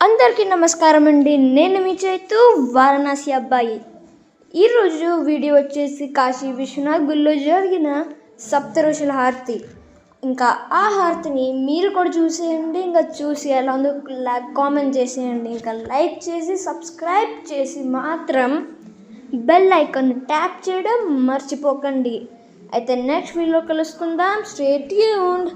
అందరికీ నమస్కారం అండి. నేను మీ చైతు, వారణాసి అబ్బాయి. ఈరోజు వీడియో వచ్చేసి కాశీ విశ్వనాథ్ గుళ్ళో జరిగిన సప్తఋషుల హారతి. ఇంకా ఆ హారతిని మీరు కూడా చూసేయండి. ఇంకా చూసి ఎలా ఉందో కామెంట్ చేసేయండి. ఇంకా లైక్ చేసి సబ్స్క్రైబ్ చేసి మాత్రం బెల్ ఐకాన్ ట్యాప్ చేయడం మర్చిపోకండి. అయితే నెక్స్ట్ వీడియోలో కలుసుకుందాం. Stay tuned.